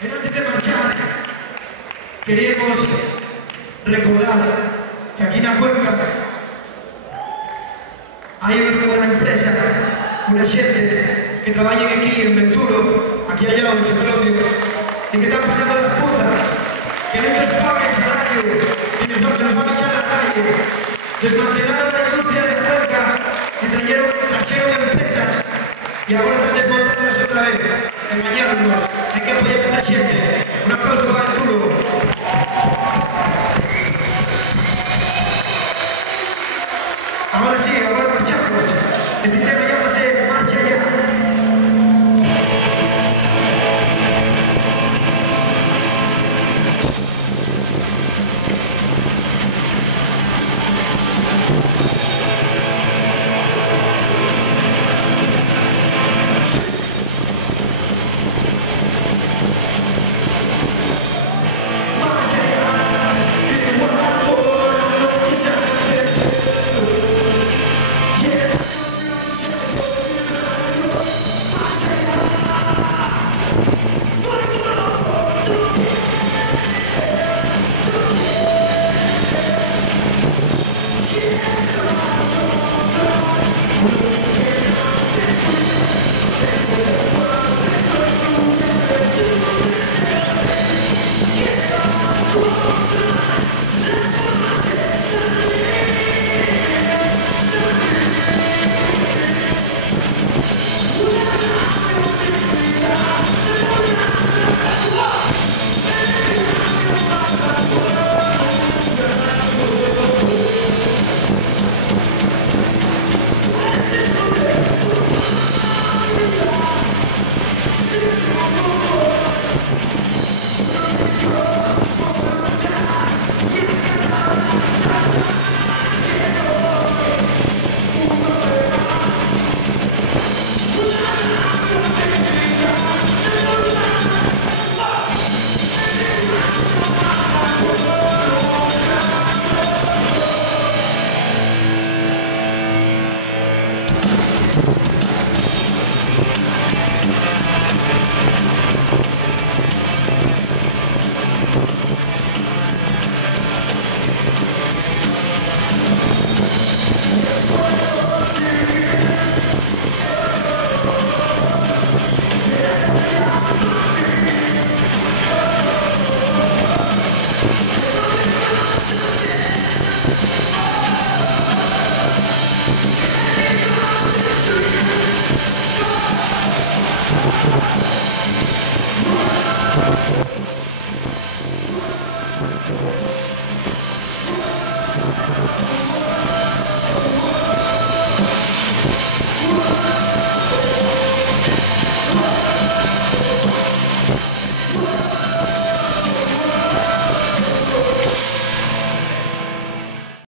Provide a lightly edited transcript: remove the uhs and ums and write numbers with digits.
Pero antes de marchar, queremos recordar que aquí en la Cuenca hay una empresa, una xente que trabaja aquí en Venturo, aquí allá en Chiclopio, y que están pasando las putas, que no les pagan el salario, que nos van a echar a la calle. Desmantelaron la industria de Cuenca y trajeron empresas y ahora están desmontándolas otra vez, engañándonos. Hay que apoyar